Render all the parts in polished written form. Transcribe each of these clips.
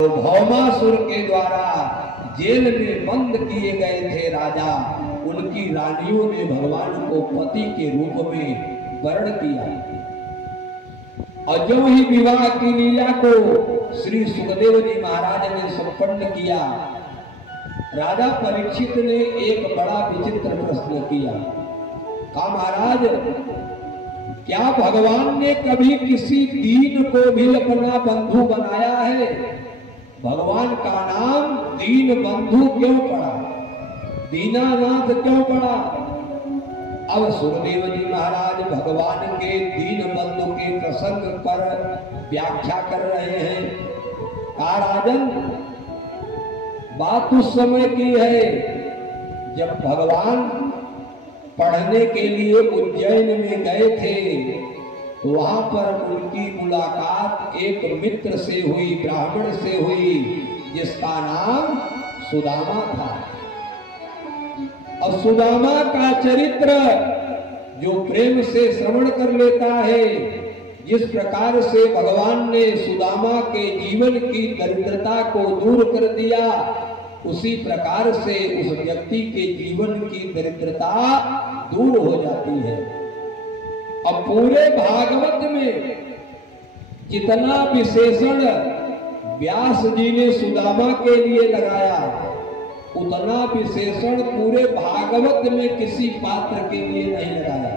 तो भौमासुर के द्वारा जेल में बंद किए गए थे राजा, उनकी रानियों ने भगवान को पति के रूप में वर्ण किया। और जो ही विवाह की लीला को श्री सुखदेव जी महाराज ने संपन्न किया, राजा परीक्षित ने एक बड़ा विचित्र प्रश्न किया। कहा, महाराज, क्या भगवान ने कभी किसी दीन को भी अपना बंधु बनाया है? भगवान का नाम दीन बंधु क्यों पड़ा, दीनानाथ क्यों पड़ा? अब सुखदेव जी महाराज भगवान के दीन बंधु के प्रसंग पर व्याख्या कर रहे हैं। कहा, राजन, बात उस समय की है जब भगवान पढ़ने के लिए उज्जैन में गए थे, तो वहां पर उनकी मुलाकात एक मित्र से हुई, ब्राह्मण से हुई, जिसका नाम सुदामा था। और सुदामा का चरित्र जो प्रेम से श्रवण कर लेता है, जिस प्रकार से भगवान ने सुदामा के जीवन की दरिद्रता को दूर कर दिया, उसी प्रकार से उस व्यक्ति के जीवन की दरिद्रता दूर हो जाती है। अब पूरे भागवत में जितना विशेषण व्यास जी ने सुदामा के लिए लगाया, उतना विशेषण पूरे भागवत में किसी पात्र के लिए नहीं लगाया।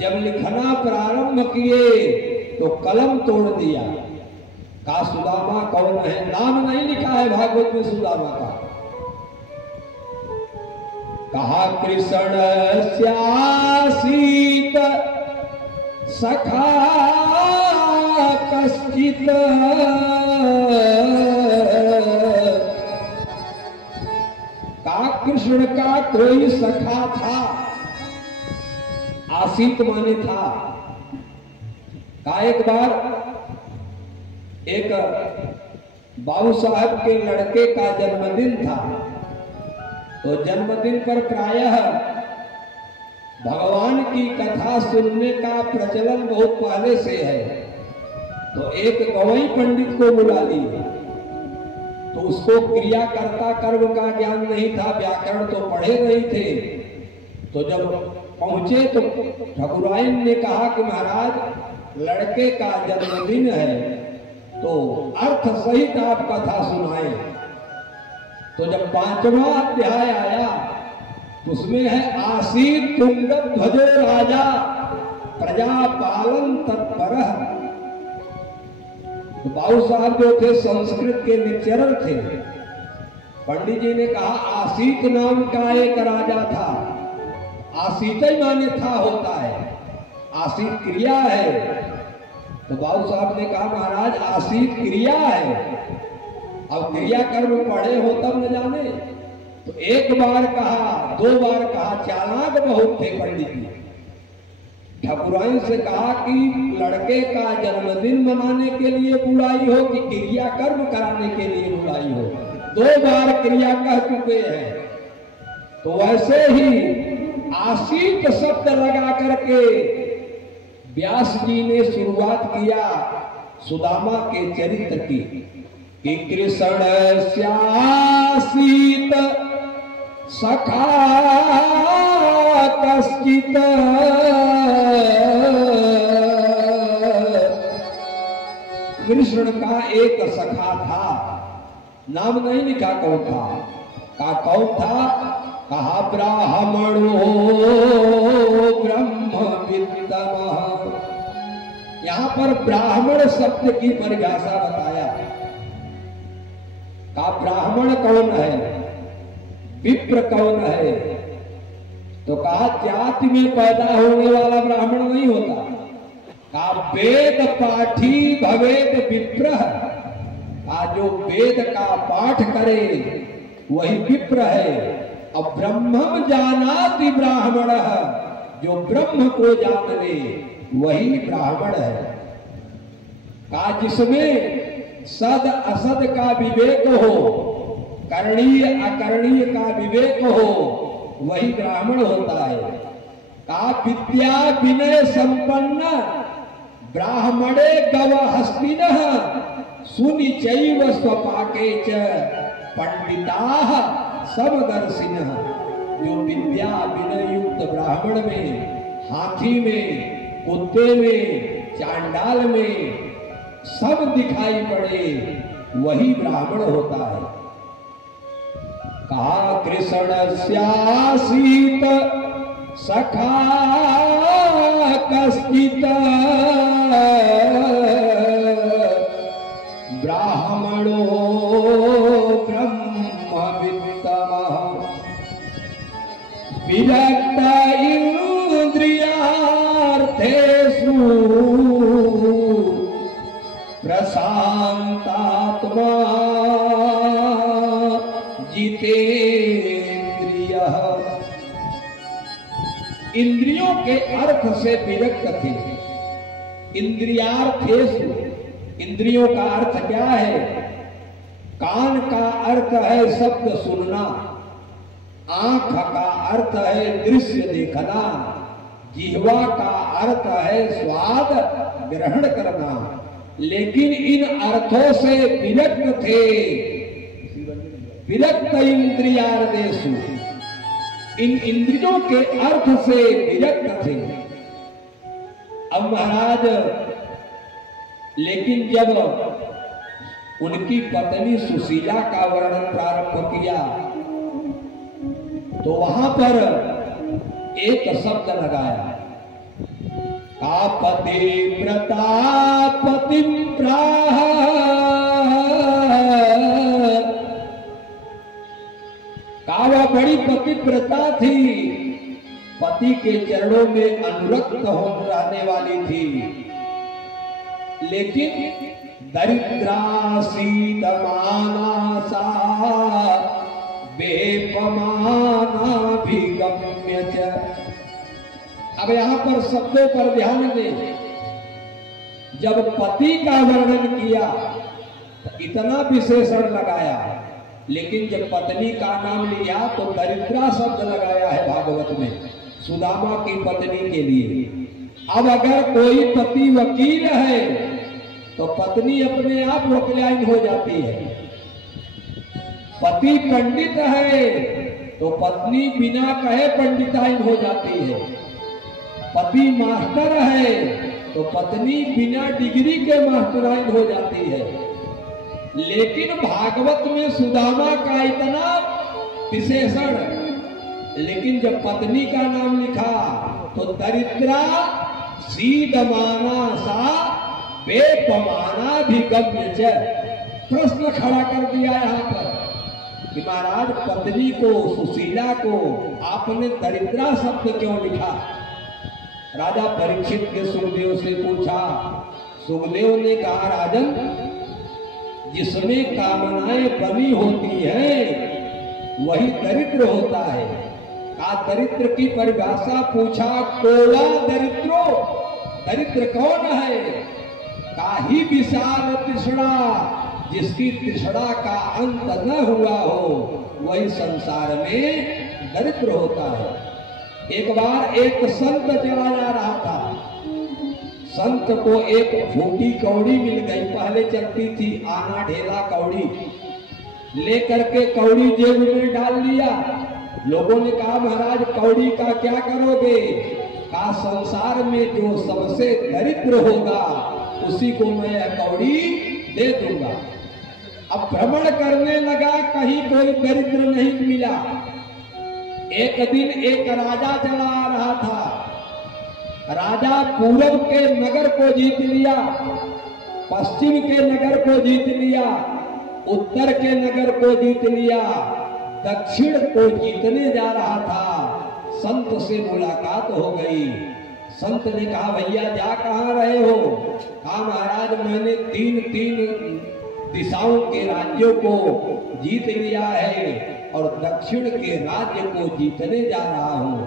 जब लिखना प्रारंभ किए तो कलम तोड़ दिया। का सुदामा कौन है? नाम नहीं लिखा है भागवत में सुदामा का। कहा, कृष्ण स्यासीत सखा कश्चित, का कृष्ण का कोई सखा था। आसीत माने था। का एक बार एक बाबू साहब के लड़के का जन्मदिन था, तो जन्मदिन पर प्रायः भगवान की कथा सुनने का प्रचलन बहुत पहले से है। तो एक गवई पंडित को बुला लिए, तो उसको क्रियाकर्ता कर्म का ज्ञान नहीं था, व्याकरण तो पढ़े नहीं थे। तो जब पहुंचे तो ठकुराइन ने कहा कि महाराज, लड़के का जन्मदिन है, तो अर्थ सहित आप कथा सुनाएं। तो जब 5वां अध्याय आया, उसमें है आसीत तुंग ध्वजो राजा प्रजा पालन तत्पर। तो बाबू साहब जो थे संस्कृत के लेक्चरर थे, पंडित जी ने कहा, आसीत नाम का एक राजा था। आसीत ही माने था होता है, आसीत क्रिया है। तो बाबू साहब ने कहा, महाराज, आसीत क्रिया है, अब क्रिया कर्म पढ़े हो तब न जाने। तो एक बार कहा, 2 बार कहा, चालाक बहुत थे पंडित जी। ठाकुराइन से कहा कि लड़के का जन्मदिन मनाने के लिए बुलाई हो कि क्रिया कर्म कराने के लिए बुलाई हो? 2 बार क्रिया कह चुके हैं। तो वैसे ही आसीत शब्द लगा करके व्यास जी ने शुरुआत किया सुदामा के चरित्र की, कि कृष्ण स्यासीत सखा कश्चित, कृष्ण का एक सखा था। नाम नहीं लिखा कौन था। का कौन था? कहा, ब्राह्मणो ब्रह्म विद्तमः। यहां पर ब्राह्मण शब्द की परिभाषा बताया। का ब्राह्मण कौन है, विप्र कौन है? तो कहा, जाति में पैदा होने वाला ब्राह्मण नहीं होता। का वेद पाठी भवेद विप्र। का जो वेद का पाठ करे वही विप्र है। अब ब्रह्मम जानाति ब्राह्मण, जो ब्रह्म को जान ले वही ब्राह्मण है। का जिसमें सद असद का विवेक हो, करणीय अकरणीय का विवेक हो, वही ब्राह्मण होता है। का विद्या विनय संपन्न ब्राह्मणे गवहस्तिनः सुनिचैव स्वपाके च पंडिताः समदर्शिनः। जो विद्या विनय युक्त ब्राह्मण में, हाथी में, कुत्ते में, चांडाल में सब दिखाई पड़े, वही ब्राह्मण होता है। कहा कृष्णस्यासीत सखा कश्चित् ब्राह्मणो ब्रह्मवित्तमः विरक्त इंद्रियार्थेषु प्रशांतात्मा जितेन्द्रियः। इंद्रियों के अर्थ से विरक्त थे। इंद्रियार्थेषु, इंद्रियों का अर्थ क्या है? कान का अर्थ है शब्द सुनना, आंख का अर्थ है दृश्य देखना, जिह्वा का अर्थ है स्वाद ग्रहण करना। लेकिन इन अर्थों से विरक्त थे। विरक्त इंद्रियार्थेषु, इन इंद्रियों के अर्थ से विरक्त थे। अब महाराज लेकिन जब उनकी पत्नी सुशीला का वर्णन प्रारंभ किया तो वहां पर एक शब्द लगाया, का पति प्रतापतिम प्राह। का वह बड़ी पतिव्रता थी, पति के चरणों में अनुरक्त हो रहने वाली थी, लेकिन दरिद्रासीदमाना सा बेपमानाभिगम्य च। अब यहां पर शब्दों पर ध्यान दें। जब पति का वर्णन किया तो इतना विशेषण लगाया, लेकिन जब पत्नी का नाम लिया तो दरिद्रा शब्द लगाया है भागवत में सुदामा की पत्नी के लिए। अब अगर कोई पति वकील है तो पत्नी अपने आप वकीलाइन हो जाती है। पति पंडित है तो पत्नी बिना कहे पंडिताइन हो जाती है। पति मास्टर है तो पत्नी बिना डिग्री के मास्टराइन हो जाती है। लेकिन भागवत में सुदामा का इतना विशेषण, लेकिन जब पत्नी का नाम लिखा तो दरिद्रा सीदमाना सा बेपमाना भी गम्य च। प्रश्न खड़ा कर दिया यहाँ पर कि महाराज पत्नी को, सुशीला को आपने दरिद्रा शब्द क्यों लिखा? राजा परीक्षित ने सुखदेव से पूछा। सुखदेव ने कहा, राजन जिसमें कामनाएं बनी होती हैं वही दरिद्र होता है। का दरिद्र की परिभाषा पूछा, कोला दरिद्रो, दरिद्र कौन है? काहि विशाल तृष्णा, जिसकी तृष्णा का अंत न हुआ हो वही संसार में दरिद्र होता है। एक बार एक संत चला जा रहा था, संत को एक फूटी कौड़ी मिल गई। पहले चलती थी आना ढेला कौड़ी, लेकर के कौड़ी जेब में डाल लिया। लोगों ने कहा, महाराज कौड़ी का क्या करोगे? का संसार में जो सबसे दरिद्र होगा उसी को मैं कौड़ी दे दूंगा। अब भ्रमण करने लगा, कहीं कोई दरिद्र नहीं मिला। एक दिन एक राजा चला आ रहा था। राजा पूरब के नगर को जीत लिया, पश्चिम के नगर को जीत लिया, उत्तर के नगर को जीत लिया, दक्षिण को जीतने जा रहा था। संत से मुलाकात हो गई। संत ने कहा, भैया जा कहाँ रहे हो? कहा, महाराज मैंने तीन दिशाओं के राज्यों को जीत लिया है और दक्षिण के राज्य को जीतने जा रहा हूं।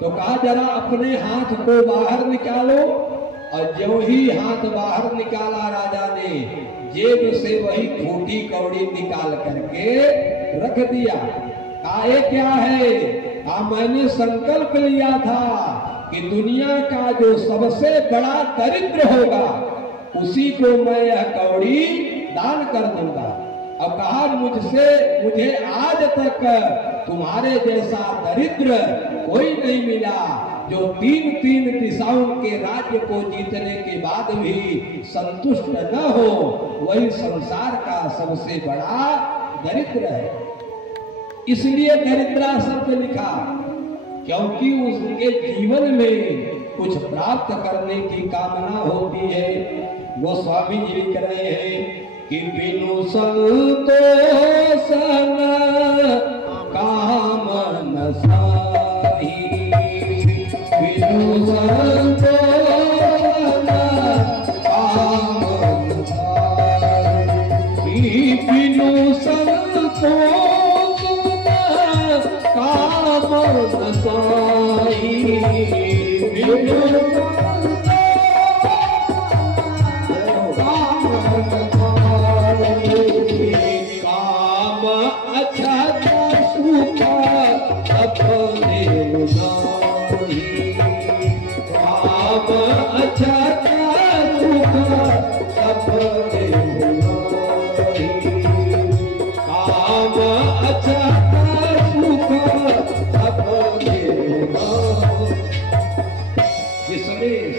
तो कहा, जरा अपने हाथ को बाहर निकालो। और जो ही हाथ बाहर निकाला राजा ने, जेब से वही फूटी कौड़ी निकाल करके रख दिया। कहा, ये क्या है? कहा, मैंने संकल्प लिया था कि दुनिया का जो सबसे बड़ा दरिद्र होगा उसी को मैं यह कौड़ी दान कर दूंगा। अब कहा मुझे आज तक तुम्हारे जैसा दरिद्र कोई नहीं मिला जो तीन दिशाओं के राज्य को जीतने के बाद भी संतुष्ट न हो। वही संसार का सबसे बड़ा दरिद्र है। इसलिए दरिद्रा शब्द लिखा, क्योंकि उसके जीवन में कुछ प्राप्त करने की कामना होती है। वो स्वामी जी लिख रहे हैं कि बिनु संतोष काम न साही, बिनु संतोष काम न साही, बिनु संतोष काम न साही, बिनु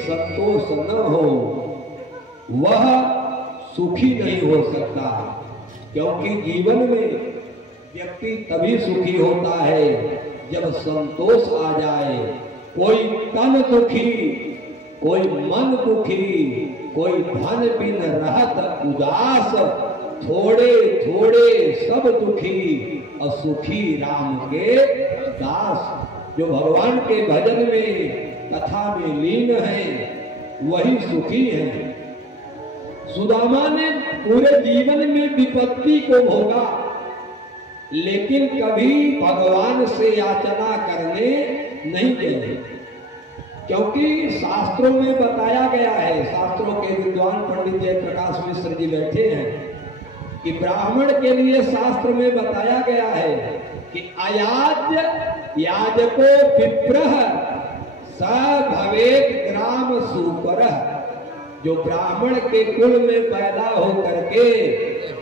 संतोष न हो वह सुखी नहीं हो सकता। क्योंकि जीवन में व्यक्ति तभी सुखी होता है जब संतोष आ जाए। कोई तन दुखी, कोई मन दुखी, कोई धन बिन रहत उदास, थोड़े थोड़े सब दुखी, असुखी राम के दास। जो भगवान के भजन में कथा में लीन है वही सुखी है। सुदामा ने पूरे जीवन में विपत्ति को भोगा, लेकिन कभी भगवान से याचना करने नहीं गए। क्योंकि शास्त्रों में बताया गया है, शास्त्रों के विद्वान पंडित जयप्रकाश मिश्र जी बैठे हैं, कि ब्राह्मण के लिए शास्त्र में बताया गया है कि अयाज्य याजको विप्रह स भवेत ग्राम सुपरः। जो ब्राह्मण के कुल में पैदा हो करके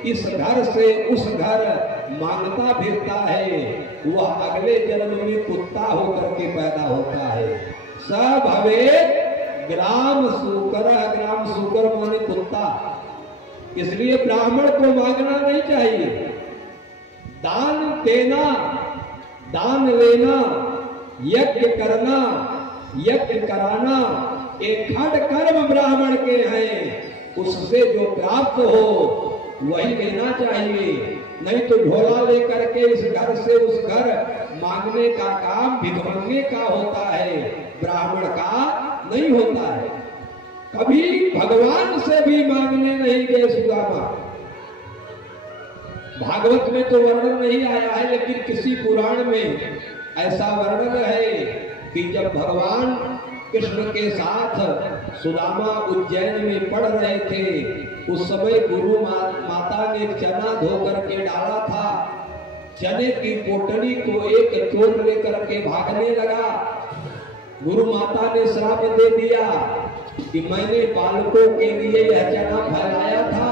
इस घर से उस घर मांगता फिरता है, वह अगले जन्म में कुत्ता होकर के पैदा होता है। स भवेत ग्राम सुकरः, ग्राम सुकर माने कुत्ता। इसलिए ब्राह्मण को मांगना नहीं चाहिए। दान देना, दान लेना, यज्ञ करना, यज्ञ कराना एक खंड कर्म ब्राह्मण के हैं। उससे जो प्राप्त हो वही लेना चाहिए। नहीं तो ढोला लेकर के इस घर से उस घर मांगने का काम भिखमंगे का होता है, ब्राह्मण का नहीं होता है। कभी भगवान से भी मांगने नहीं गए सुदामा। भागवत में तो वर्णन नहीं आया है, लेकिन किसी पुराण में ऐसा वर्णन है कि जब भगवान कृष्ण के साथ सुदामा उज्जैन में पढ़ रहे थे, उस समय गुरु माता ने चना धो करके डाला था। चने की पोटली को एक चोर लेकर के भागने लगा। गुरु माता ने श्राप दे दिया कि मैंने बालकों के लिए यह चना फैलाया था,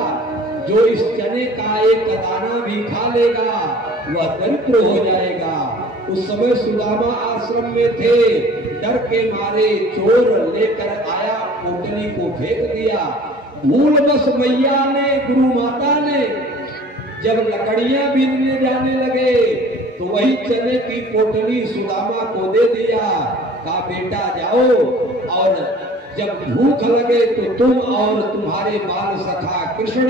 जो इस चने का एक दाना भी खा लेगा वह दरिद्र हो जाएगा। उस समय सुदामा आश्रम में थे, डर के मारे चोर लेकर आया, पोटली को फेंक दिया। भूलवश मैया ने, गुरु माता ने जब लकड़ियां बीनने जाने लगे तो वही चने की पोटली सुदामा को दे दिया। कहा बेटा जाओ, और जब भूख लगे तो तुम और तुम्हारे बाल सखा कृष्ण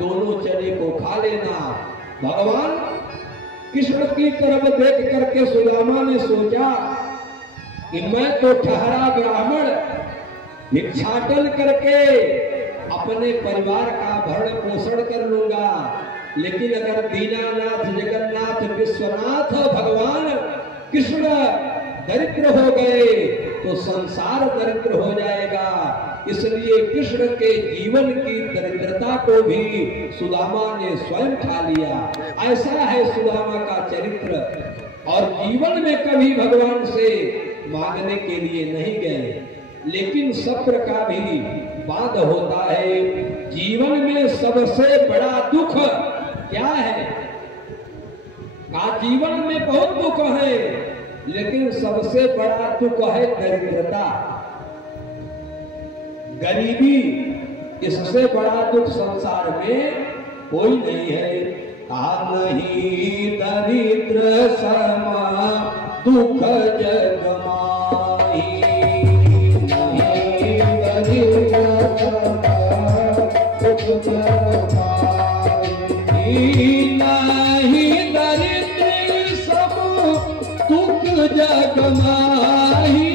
दोनों चने को खा लेना। भगवान कृष्ण की तरफ देख करके सुदामा ने सोचा कि मैं तो ठहरा ब्राह्मण, भिक्षाटन करके अपने परिवार का भरण पोषण कर लूंगा, लेकिन अगर दीनानाथ जगन्नाथ विश्वनाथ भगवान कृष्ण दरिद्र हो गए तो संसार दरिद्र हो जाएगा। इसलिए कृष्ण के जीवन की दरिद्रता को भी सुदामा ने स्वयं खा लिया। ऐसा है सुदामा का चरित्र। और जीवन में कभी भगवान से मांगने के लिए नहीं गए, लेकिन सब्र का भी बांध होता है। जीवन में सबसे बड़ा दुख क्या है? जीवन में बहुत दुख है, लेकिन सबसे बड़ा दुख है दरिद्रता, गरीबी। इससे बड़ा दुख संसार में कोई नहीं है। नहीं दरिद्र सम दुख जग माही, नहीं दरिद्र सम दुख जग माही, नहीं दरिद्र सम दुख जग माही,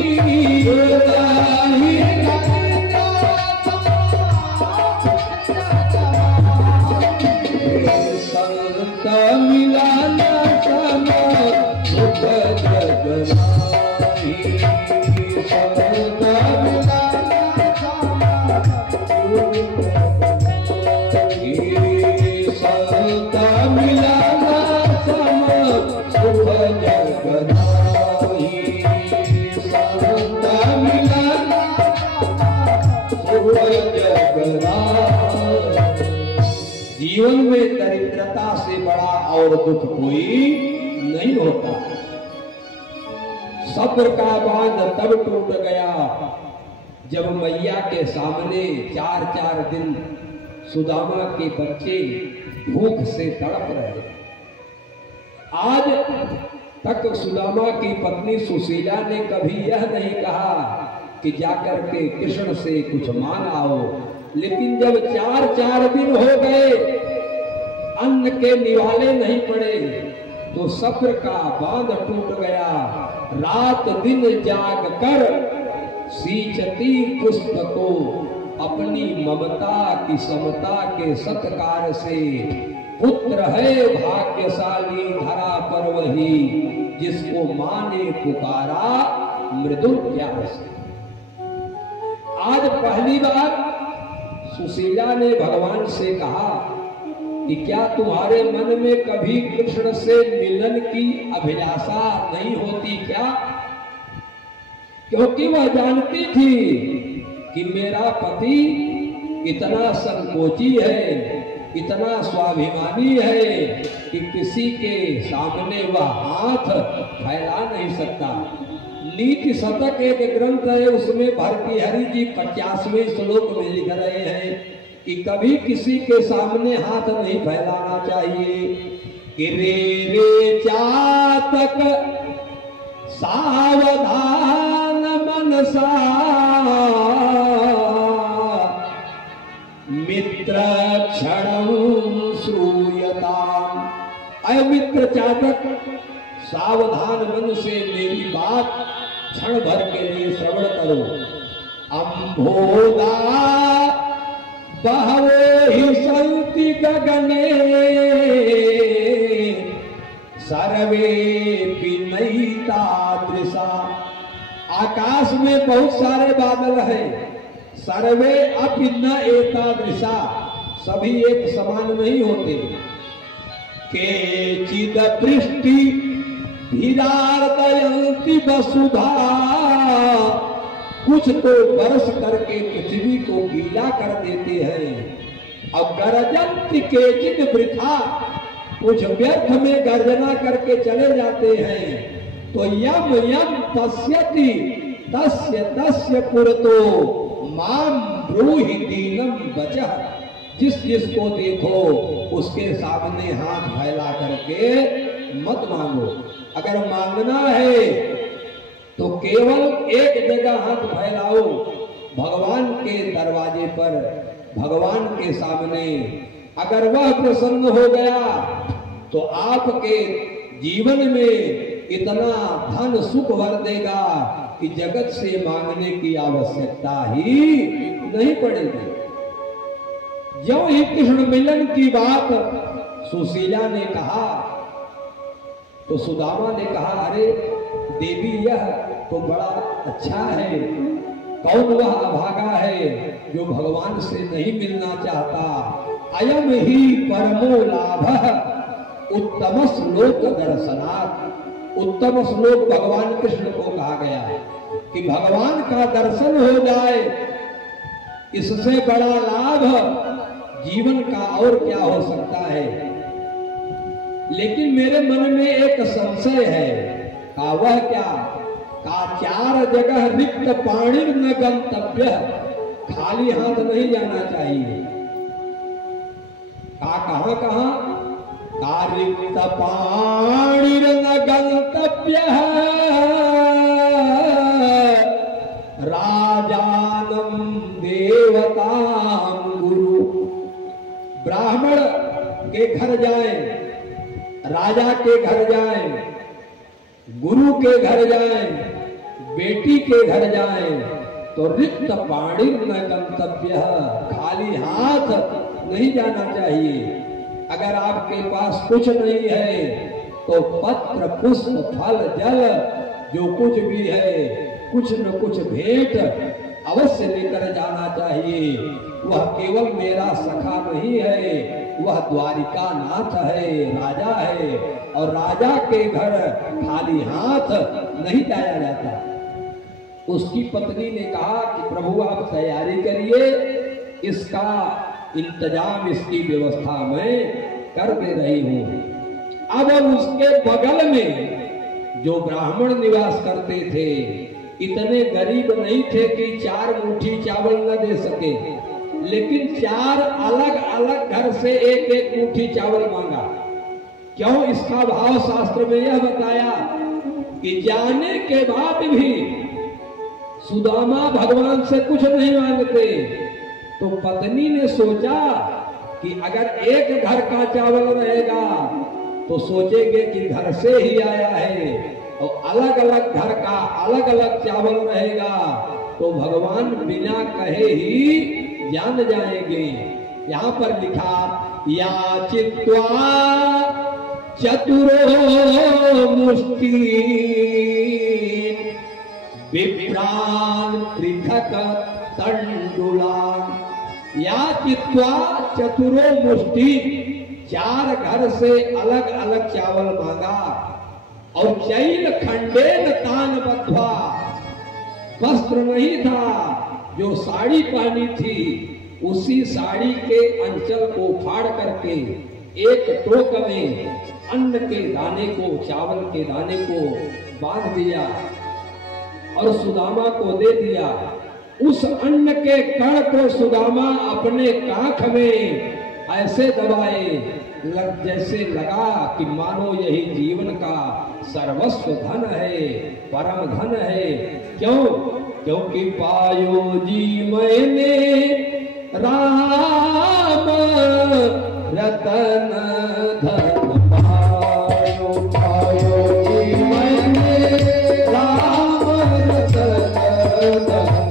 जीवन में दरिद्रता से बड़ा और दुख कोई नहीं होता। सब्र का बांध तब टूट गया जब मैया के सामने 4-4 दिन सुदामा के बच्चे भूख से तड़प रहे। आज तक सुदामा की पत्नी सुशीला ने कभी यह नहीं कहा कि जाकर के कृष्ण से कुछ मांग आओ, लेकिन जब 4-4 दिन हो गए अन्न के निवाले नहीं पड़े तो सब्र का बांध टूट गया। रात दिन जाग कर सींचती पुष्प को अपनी ममता की समता के सत्कार से। पुत्र है भाग्यशाली धरा पर वही, जिसको मां ने पुकारा मृदुल प्यार से। आज पहली बार सुशीला ने भगवान से कहा कि क्या तुम्हारे मन में कभी कृष्ण से मिलन की अभिलाषा नहीं होती क्या? क्योंकि वह जानती थी कि मेरा पति इतना संकोची है, इतना स्वाभिमानी है कि किसी के सामने वह हाथ फैला नहीं सकता। नीति शतक एक ग्रंथ है, उसमें भर्तृहरि जी 50वें श्लोक में लिख रहे हैं कि कभी किसी के सामने हाथ नहीं फैलाना चाहिए। कि रे चातक सावधान मनसा मित्र क्षण श्रूयताम। अय मित्र चातक, सावधान मन से मेरी बात क्षण भर के लिए श्रवण करो। अम्भोदा बहवो हि सन्ति गगने सर्वे नैतादृशा। आकाश में बहुत सारे बादल हैं, सर्वे अपि न एतादृशा, सभी एक समान नहीं होते। केचिद पृष्टि भिदार्दयन्ति वसुधा, कुछ तो बरस करके पृथ्वी को गीला कर देते हैं। अब गरजन्ति केचिद वृथा, कुछ व्यर्थ में गर्जना करके चले जाते हैं। तो यम यम पश्यति तस्य तस्य पुरतो माम ब्रूहि दीनम वचः। जिस जिसको देखो उसके सामने हाथ फैला करके मत मांगो। अगर मांगना है तो केवल एक जगह हाथ फैलाओ, भगवान के दरवाजे पर, भगवान के सामने। अगर वह प्रसन्न हो गया तो आपके जीवन में इतना धन सुख भर देगा कि जगत से मांगने की आवश्यकता ही नहीं पड़ेगी। जो ही कृष्ण मिलन की बात सुशीला ने कहा तो सुदामा ने कहा, अरे देवी यह तो बड़ा अच्छा है। कौन वह अभागा है जो भगवान से नहीं मिलना चाहता? अयम ही परमो लाभः उत्तम श्लोक दर्शनात्। उत्तम श्लोक भगवान कृष्ण को कहा गया कि भगवान का दर्शन हो जाए, इससे बड़ा लाभ जीवन का और क्या हो सकता है। लेकिन मेरे मन में एक संशय है। का वह क्या? का चार जगह रिक्त पाणी न गंतव्य, खाली हाथ नहीं जाना चाहिए। का कहां कहां? का रिक्त पाणी न गंतव्य राजानम देवताम गुरु। ब्राह्मण के घर जाएं, राजा के घर जाएं, गुरु के घर जाएं, बेटी के घर जाएं, तो रिक्त पाणी न गंतव्य, खाली हाथ नहीं जाना चाहिए। अगर आपके पास कुछ नहीं है तो पत्र पुष्प फल जल जो कुछ भी है कुछ न कुछ भेंट अवश्य लेकर जाना चाहिए। वह केवल मेरा सखा नहीं है, वह द्वारिका नाथ है, राजा है, और राजा के घर खाली हाथ नहीं जाया जाता। उसकी पत्नी ने कहा कि प्रभु आप तैयारी करिए, इसका इंतजाम, इसकी व्यवस्था मैं कर दे रही हूं। अब उसके बगल में जो ब्राह्मण निवास करते थे इतने गरीब नहीं थे कि 4 मुट्ठी चावल न दे सके, लेकिन 4 अलग अलग घर से एक एक मुट्ठी चावल मांगा। क्यों? इसका भाव शास्त्र में यह बताया कि जाने के बाद भी सुदामा भगवान से कुछ नहीं मांगते। तो पत्नी ने सोचा कि अगर एक घर का चावल रहेगा तो सोचेंगे कि घर से ही आया है, और अलग अलग घर का अलग अलग चावल रहेगा तो भगवान बिना कहे ही जान जाएंगे। यहाँ पर लिखा याचित्वा चतुरो मुष्टि विप्रान पृथक तंडुलान। याचित्वा चतुरो मुष्टि, 4 घर से अलग अलग चावल मांगा, और चैल खंडेन तान बद्धा, वस्त्र नहीं था, जो साड़ी पहनी थी उसी साड़ी के अंचल को फाड़ करके एक टोक में अन्न के दाने को, चावल के दाने को बांध दिया और सुदामा को दे दिया। उस अन्न के कण को सुदामा अपने काख में ऐसे दबाए जैसे लगा कि मानो यही जीवन का सर्वस्व धन है, परम धन है। क्यों? क्योंकि पायो जी मैंने राम रतन धन पायो, पायो जी मैंने राम रतन धन।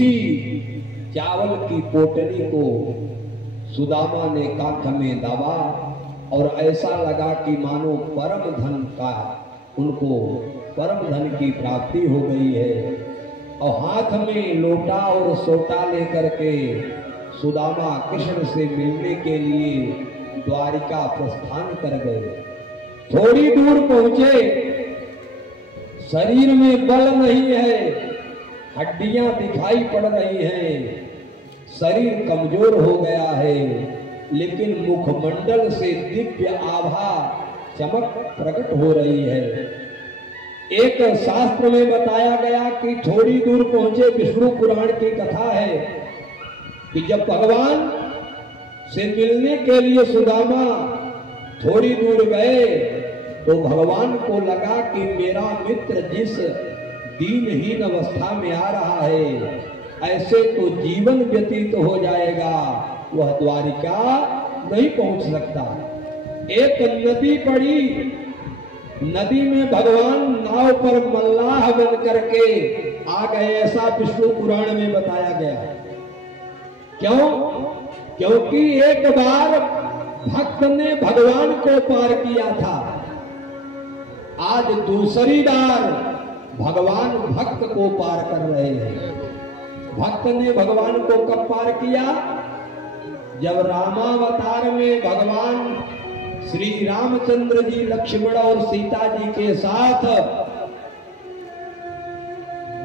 उसी चावल की पोटली को सुदामा ने कांख में दबा और ऐसा लगा कि मानो परम धन का उनको परम धन की प्राप्ति हो गई है। और हाथ में लोटा और सोटा लेकर के सुदामा कृष्ण से मिलने के लिए द्वारिका प्रस्थान कर गए। थोड़ी दूर पहुंचे, शरीर में बल नहीं है, हड्डियां दिखाई पड़ रही हैं, शरीर कमजोर हो गया है, लेकिन मुखमंडल से दिव्य आभा चमक प्रकट हो रही है। एक शास्त्र में बताया गया कि थोड़ी दूर पहुंचे, विष्णु पुराण की कथा है कि जब भगवान से मिलने के लिए सुदामा थोड़ी दूर गए तो भगवान को लगा कि मेरा मित्र जिस दीनहीन अवस्था में आ रहा है, ऐसे तो जीवन व्यतीत हो जाएगा, वह द्वारिका नहीं पहुंच सकता। एक नदी पड़ी, नदी में भगवान नाव पर मल्लाह बन करके आ गए, ऐसा विष्णु पुराण में बताया गया। क्यों? क्योंकि एक बार भक्त ने भगवान को पार किया था, आज दूसरी बार भगवान भक्त को पार कर रहे हैं। भक्त ने भगवान को कब पार किया? जब रामावतार में भगवान श्री रामचंद्र जी लक्ष्मण और सीता जी के साथ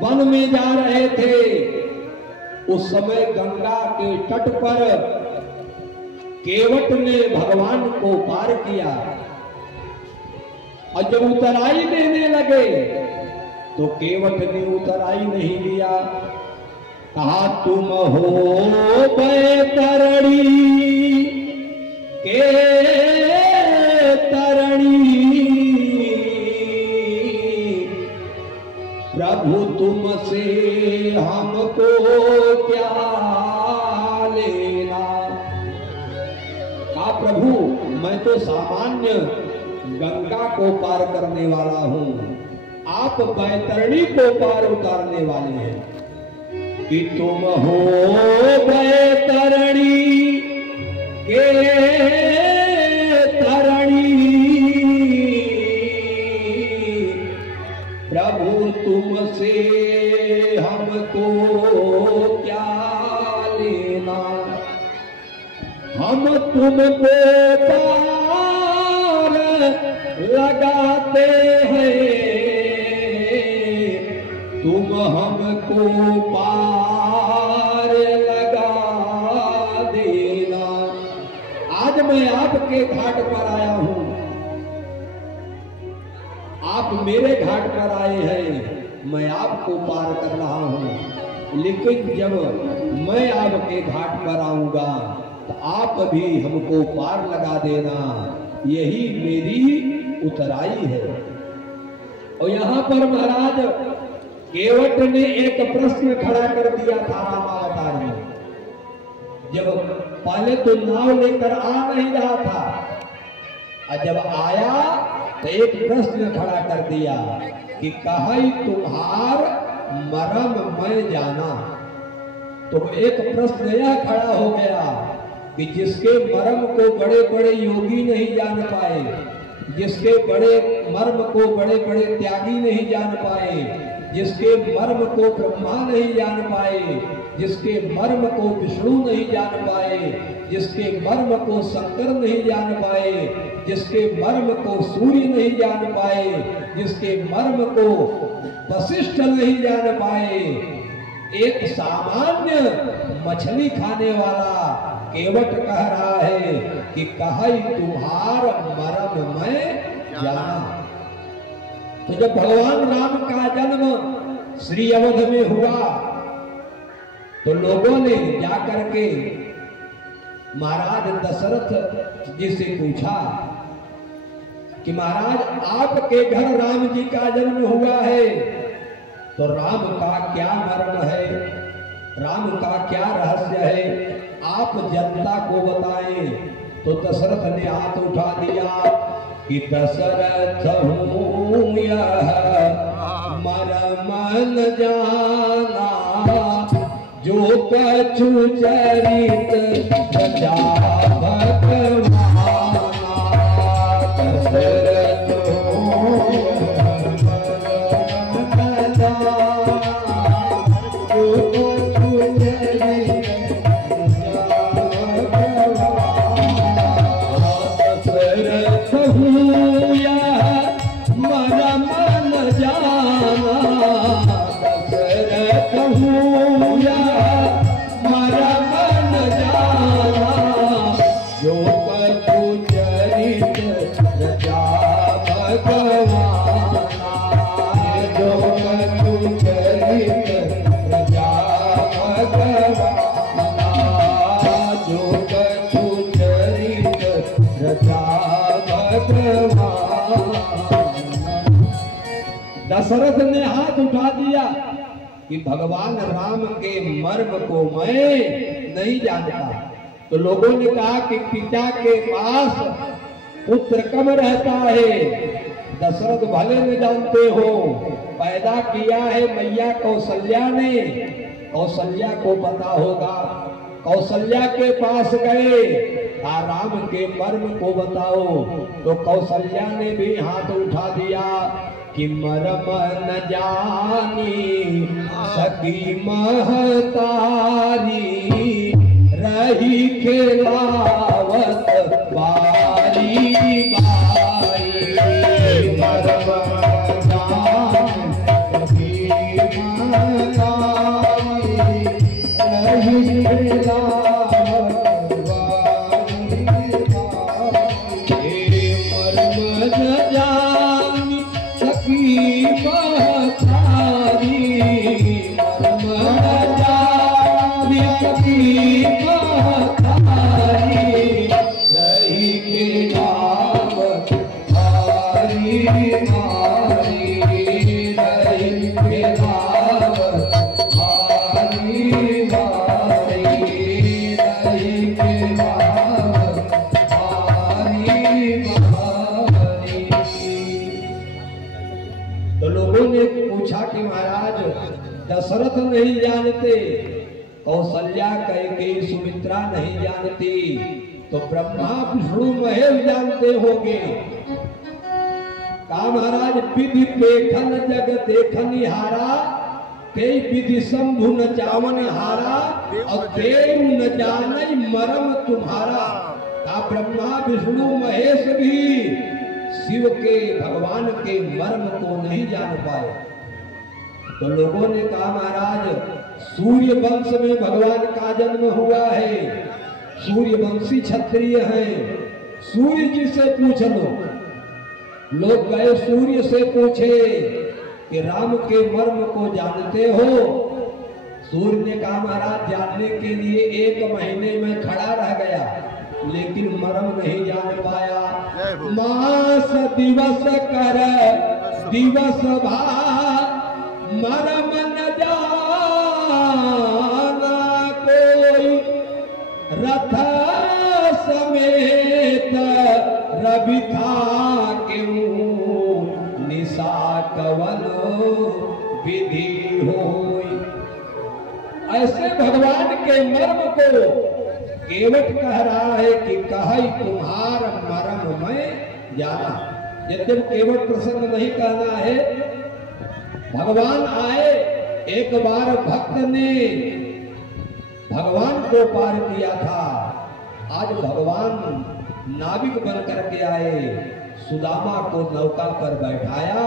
वन में जा रहे थे, उस समय गंगा के तट पर केवट ने भगवान को पार किया और जब उतराई देने लगे तो केवट ने उतराई नहीं दिया। कहा तुम हो बैतरणी के तरणी, प्रभु तुमसे हमको क्या लेना। कहा प्रभु मैं तो सामान्य गंगा को पार करने वाला हूं, आप बैतरणी को पार उतारने वाले हैं। कि तुम हो बैतरणी के तरणी, प्रभु तुमसे हमको क्या लेना। हम तुमको पार लगाते हैं, तुम हमको पार लगा देना। आज मैं आपके घाट पर आया हूं, आप मेरे घाट पर आए हैं, मैं आपको पार कर रहा हूं, लेकिन जब मैं आपके घाट पर आऊंगा तो आप भी हमको पार लगा देना, यही मेरी उतराई है। और यहां पर महाराज केवट ने एक प्रश्न खड़ा कर दिया था रामावतार में। जब पहले तो नाव लेकर आ नहीं रहा था, और जब आया तो एक प्रश्न खड़ा कर दिया कि कहीं तुम्हार मरम मैं जाना। तो एक प्रश्न यह खड़ा हो गया कि जिसके मर्म को बड़े बड़े योगी नहीं जान पाए, जिसके बड़े मर्म को बड़े बड़े त्यागी नहीं जान पाए, जिसके मर्म को ब्रह्मा नहीं जान पाए, जिसके मर्म को विष्णु नहीं जान पाए, जिसके मर्म को शंकर नहीं जान पाए, जिसके मर्म को सूर्य नहीं जान पाए, जिसके मर्म को वशिष्ठ नहीं जान पाए, एक सामान्य मछली खाने वाला केवट कह रहा है कि कहीं तुम्हार मर्म मैं जाना। तो जब भगवान राम का जन्म श्री अवध में हुआ तो लोगों ने जाकर के महाराज दशरथ जी से पूछा कि महाराज आपके घर राम जी का जन्म हुआ है, तो राम का क्या मर्म है, राम का क्या रहस्य है, आप जनता को बताएं। तो दशरथ ने हाथ उठा दिया कि दशरथ हूँ यह मर्म न जाना, कछु चरित प्रजा भगवाना दशरथ दशरथ ने हाथ उठा दिया कि भगवान राम के मर्म को मैं नहीं जानता। तो लोगों ने कहा कि पिता के पास पुत्र कम रहता है, दशरथ भले न जानते हो, पैदा किया है मैया कौशल्या ने, कौशल्या को पता होगा। कौशल्या के पास गए, राम के मर्म को बताओ। तो कौशल्या ने भी हाथ उठा दिया कि मरम न जानी सकी महतारी, रही खेलावत बारी बारी। मरम न जानी सकी महतारी, रही खेलावत बारी बारी। मरम न जानी सकी महतारी, मरम न जानी सकी महतारी, रही खेलावत बारी बारी। रही खेलावत बारी बारी। रही खेलावत बारी बारी। तो लोगों ने पूछा कि महाराज दशरथ नहीं जानते, कौशल्या कैकेयी सुमित्रा नहीं जानती, तो ब्रह्मा विष्णु महेश जानते होंगे। कहा महाराज विधि देखन जग देखनिहारा, ते विधि शंभु न चावन हारा, और देव न जाने मरम तुम्हारा। कहा ब्रह्मा विष्णु महेश भी शिव के भगवान के मर्म को नहीं जान पाए। तो लोगों ने कहा महाराज सूर्य वंश में भगवान का जन्म हुआ है, सूर्यवंशी क्षत्रिय हैं, सूर्य जी से पूछ लो। लोग गए सूर्य से पूछे कि राम के मर्म को जानते हो? सूर्य ने कहा महाराज जानने के लिए 1 महीने में खड़ा रह गया, लेकिन मर्म नहीं जान पाया। मास दिवस कर दिवस भा, मर्म न जाना कोई, रथ समेत रवि था क्यों, निशा कवन विधि होई। ऐसे भगवान के मर्म को केवट कह रहा है कि कही तुम्हार मर्म में जाना। यद्यप केवट प्रसंग नहीं कहना है। भगवान आए, एक बार भक्त ने भगवान को पार किया था, आज भगवान नाविक बन करके आए, सुदामा को नौका पर बैठाया,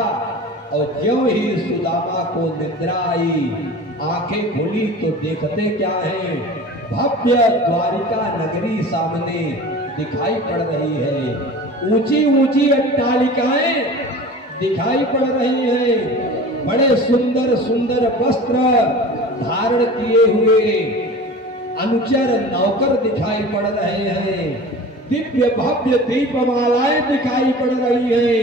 और ज्यों ही सुदामा को निद्रा आई, आंखें खुली तो देखते क्या है, भव्य द्वारिका नगरी सामने दिखाई पड़ रही है। ऊंची ऊंची अट्टालिकाएं दिखाई पड़ रही हैं, बड़े सुंदर सुंदर वस्त्र धारण किए हुए अनुचर नौकर दिखाई पड़ रहे हैं, दिव्य भव्य दीपमालाएं दिखाई पड़ रही हैं,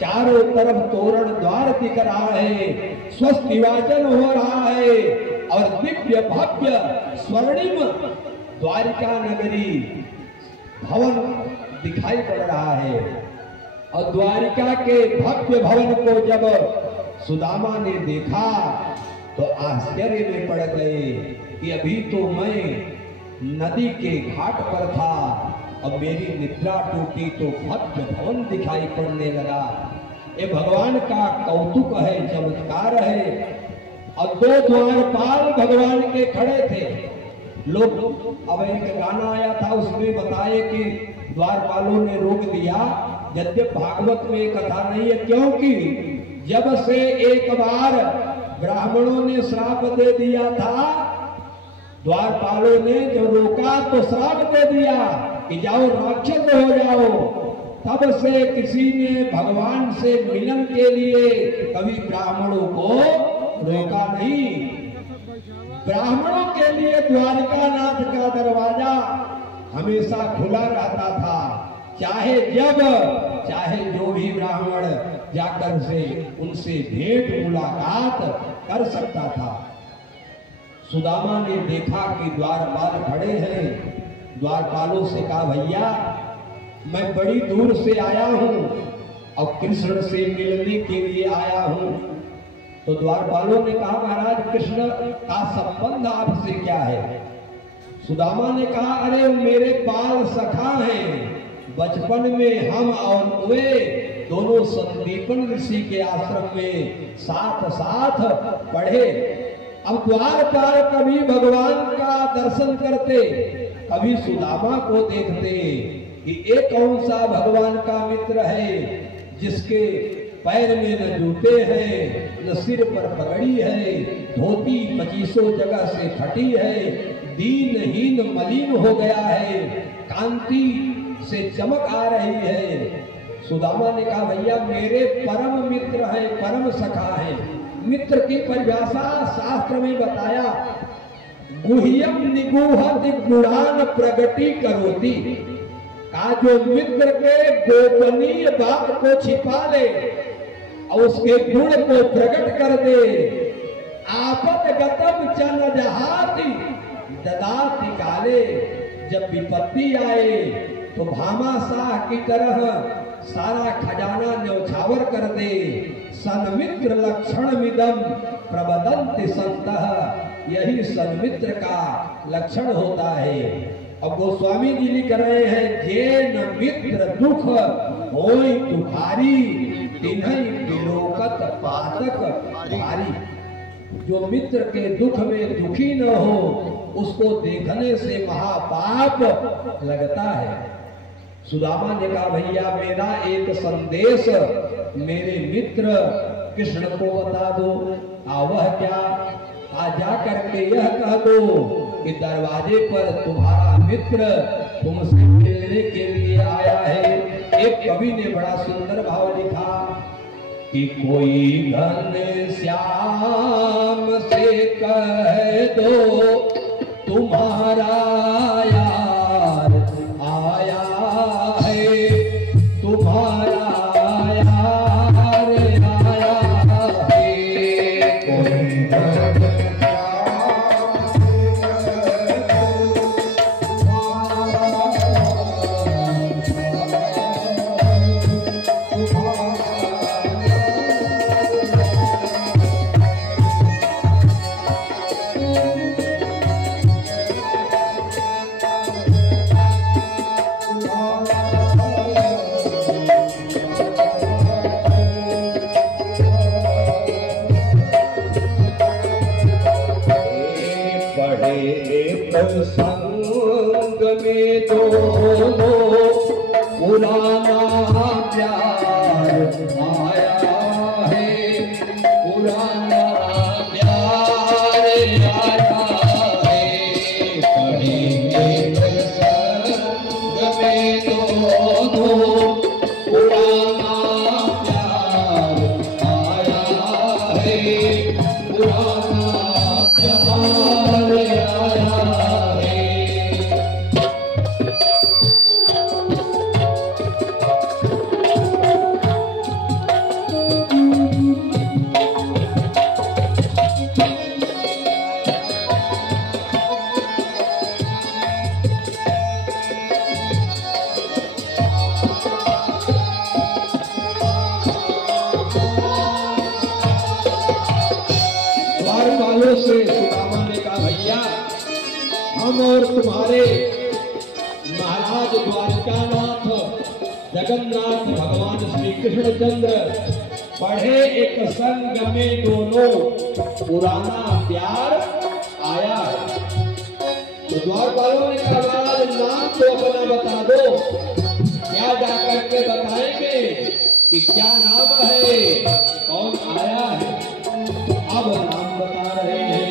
चारों तरफ तोरण द्वार दिख रहा है, स्वस्ति वाचन हो रहा है, और दिव्य भव्य स्वर्णिम द्वारिका नगरी भवन दिखाई पड़ रहा है। और द्वारिका के भव्य भवन को जब सुदामा ने देखा तो आश्चर्य में पड़ गए कि अभी तो मैं नदी के घाट पर था, अब मेरी निद्रा टूटी तो भव्य भवन दिखाई पड़ने लगा। ये भगवान का कौतुक है, चमत्कार है। और दो द्वारपाल भगवान के खड़े थे। लोग अब एक गाना आया था, उसमें बताए कि द्वारपालों ने रोक दिया, यद्यप भागवत में कथा नहीं है, क्योंकि जब से एक बार ब्राह्मणों ने श्राप दे दिया था, द्वारपालों ने जो रोका तो श्राप दे दिया कि जाओ राक्षस हो जाओ। तब से किसी ने भगवान से मिलन के लिए कभी ब्राह्मणों को रोका नहीं। ब्राह्मणों के लिए द्वारका नाथ का दरवाजा हमेशा खुला रहता था, चाहे जब चाहे जो भी ब्राह्मण जाकर से उनसे भेंट मुलाकात कर सकता था। सुदामा ने देखा कि द्वारपाल खड़े हैं, द्वारपालों से कहा, भैया मैं बड़ी दूर से आया हूं और कृष्ण से मिलने के लिए आया हूं। तो द्वारपालों ने कहा, महाराज कृष्ण का संबंध आपसे क्या है? सुदामा ने कहा, अरे मेरे बाल सखा हैं, बचपन में हम और वे दोनों संदीपन ऋषि के आश्रम में साथ साथ पढ़े। अब द्वारपाल कभी भगवान का दर्शन करते, कभी सुदामा को देखते कि एक कौन सा भगवान का मित्र है जिसके पैर में न जूते हैं, न सिर पर पगड़ी है, धोती 25 जगह से फटी है, दीनहीन मलिन हो गया है, कांति से चमक आ रही है। सुदामा ने कहा, भैया मेरे परम मित्र हैं, परम सखा हैं। मित्र की परिभाषा शास्त्र में बताया, गुह्यम निगूहति गुणान प्रगति करोति, का जो मित्र के गोपनीय बात को छिपा ले और उसके गुण को प्रकट कर दे, आपद गतम चन जहाति ददाति काले, जब विपत्ति आए तो भामाशाह की तरह सारा खजाना न्यौछावर कर दे। सन्मित्र लक्षण मिदम प्रबदंति संतः, यही सन्मित्र का लक्षण होता है। अब गोस्वामी जी लिख रहे हैं, जे न मित्र दुख होय दुखारी, तिन्है विलोकत पातक भारी। जो मित्र के दुख में दुखी न हो, उसको देखने से महापाप लगता है। सुदामा ने कहा, भैया मेरा एक संदेश मेरे मित्र कृष्ण को बता दो। वह क्या? जा करके यह कह दो कि दरवाजे पर तुम्हारा मित्र तुमसे मिलने के लिए आया है। एक कवि ने बड़ा सुंदर भाव लिखा कि कोई घन श्याम से कह दो तुम्हारा यार आया है, तुम्हारा यार आया है। कोई घन संग में दोनों पुराना प्यार आया है, पुराना प्यार आया है। पढ़े संग में दोनों पुराना प्यार आया है, पुराना प्यार आया है। से सुदामा ने कहा भैया हम और तुम्हारे महाराज द्वारकानाथ जगन्नाथ भगवान श्री कृष्णचंद्र पढ़े एक संग में दोनों पुराना प्यार आया है। तो द्वारपालों ने कहा महाराज नाम तो अपना बता दो, क्या जाकर के बताएंगे कि क्या नाम है, कौन आया है। अब नाम बता रहे हैं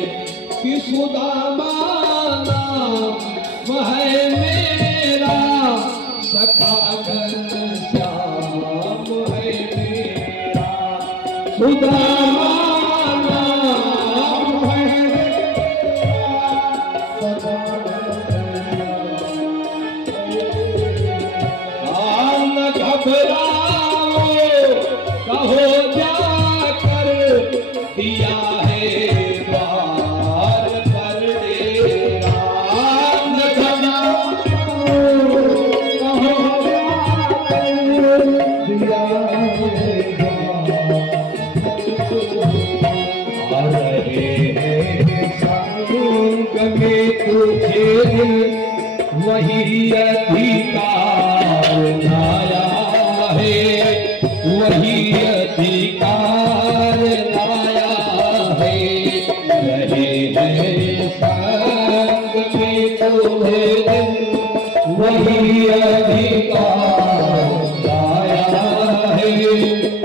कि सुदामा नाम है मेरा, सखा घनश्याम है मेरा, सुदामा नाम है न घबराओ कहो जाकर दिया है द्वार पर डेरा, न घबराओ कहो जाकर दिया है आ रहे हैं संग में तुझे वही अधिकार लाया है, वही अधिकार लाया है। रहे हैं संग में तुझे वही अधिकार लाया है,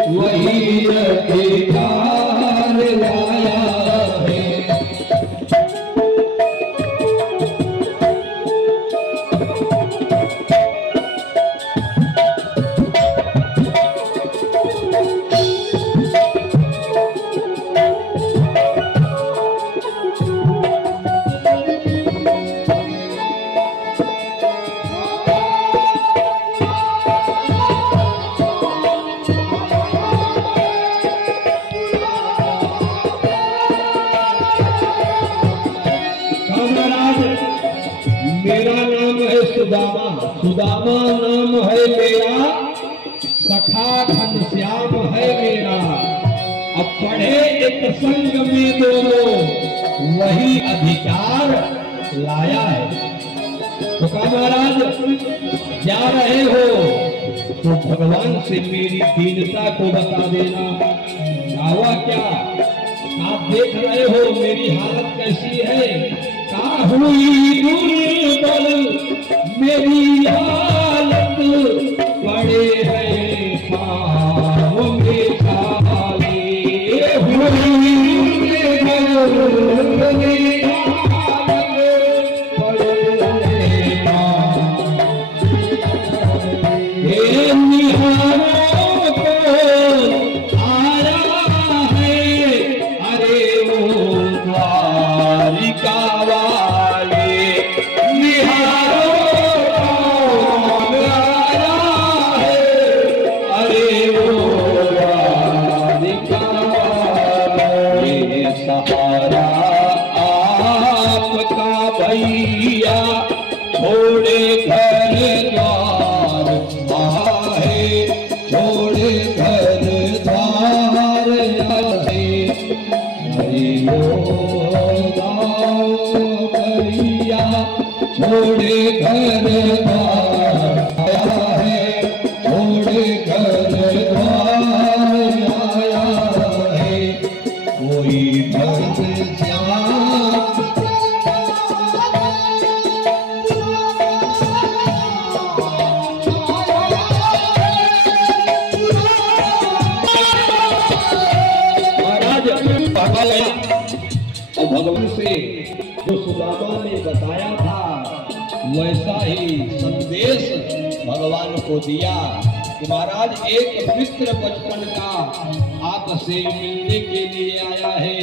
वही अधिकार लाया है। मेरा नाम है सुदामा, सुदामा नाम है मेरा, सखा घनश्याम है मेरा। अब पढ़े एक संग में दोनों वही अधिकार लाया है। तो कहा महाराज जा रहे हो तो भगवान से मेरी दीनता को बता देना। हुआ क्या, आप देख रहे हो मेरी हालत कैसी है, का हुई दुर्बल मेरी हालत, पड़े हैं पाँव में छाले, हुई दुर्बल मेरी हालत, पड़े हैं पाँव। हे निहारों को आया है, अरे वो द्वारिका वाले, निहारों को आया है, अरे वो द्वारिका वाले। सहारा आपका भैया छोड़े घर द्वार आहे, छोड़े घर द्वार आहे, हरि भैया छोड़े घर द्वार आया है, छोड़े घर द्वार आया है। कोई घनश्याम और भगवान से जो सुदामा ने बताया था वैसा ही संदेश भगवान को दिया कि महाराज एक मित्र बचपन का आपसे मिलने के लिए आया है।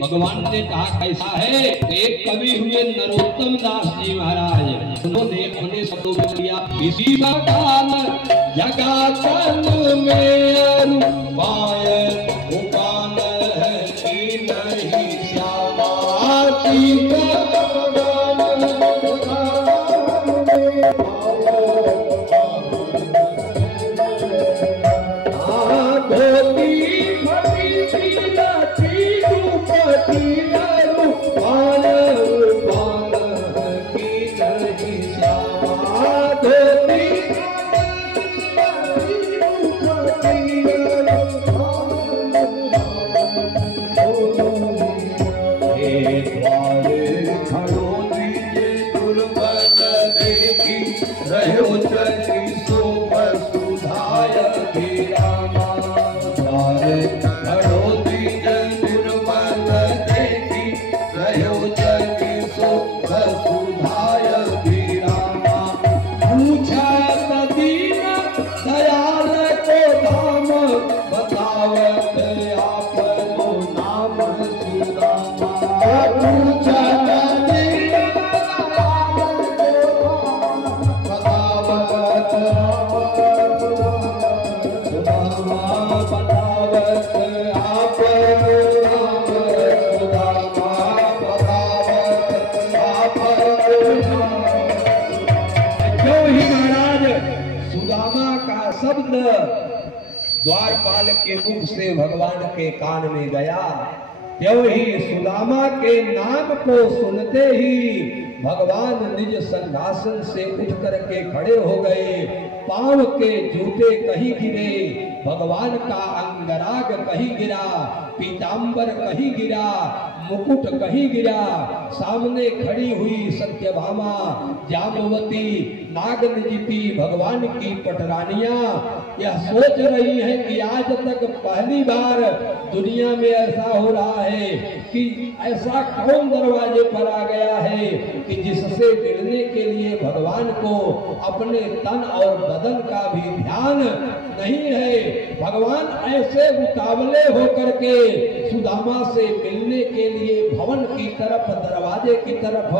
भगवान ने कहा कैसा है, एक कवि हुए नरोत्तम दास जी महाराज, उन्होंने अपने शब्दों में दिया, इसी मकान जगा तन में पाए उपान है कि नहीं श्यामा की धोती फटी सी द्वारपाल के मुख से भगवान के कान में गया। त्यों ही सुदामा के नाम को सुनते ही भगवान निज सिंहासन से उठ करके खड़े हो गए। पांव के जूते कहीं गिरे, भगवान का अंगराग कहीं गिरा, पीतांबर कहीं गिरा, मुकुट कहीं गिरा। सामने खड़ी हुई सत्यभामा, जामवती, नागनजिती भगवान की पटरानियां यह सोच रही हैं कि आज तक पहली बार दुनिया में ऐसा हो रहा है कि ऐसा कौन दरवाजे पर आ गया है कि जिससे मिलने के लिए भगवान को अपने तन और बदन का भी ध्यान नहीं है। भगवान ऐसे उतावले होकर के सुदामा से मिलने के लिए भवन की तरफ, दरवाजे की तरफ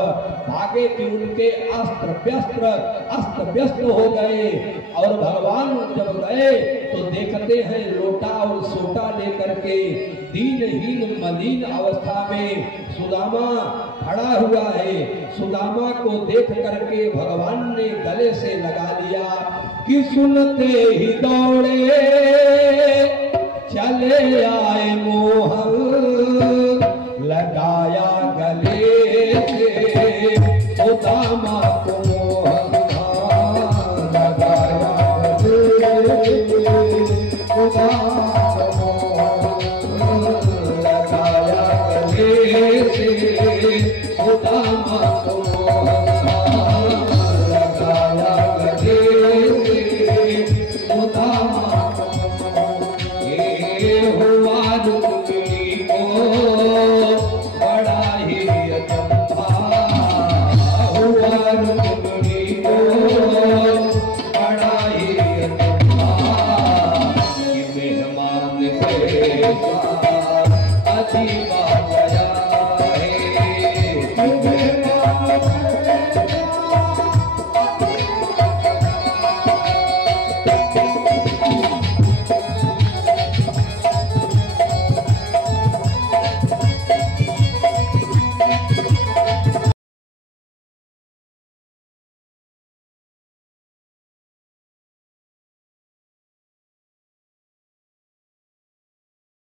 भागे कि उनके अस्त व्यस्त हो गए। और भगवान जब गए तो देखते हैं लोटा और सोटा लेकर के दीनहीन मलिन अवस्था में सुदामा खड़ा हुआ है। सुदामा को देख करके भगवान ने गले से लगा लिया कि सुनते ही दौड़े चले आए मोहन, लगाया गले से सुदामा को मोहन, लगाया गले सुदामा को मोहन, लगाया गले से सुदामा को मोहन।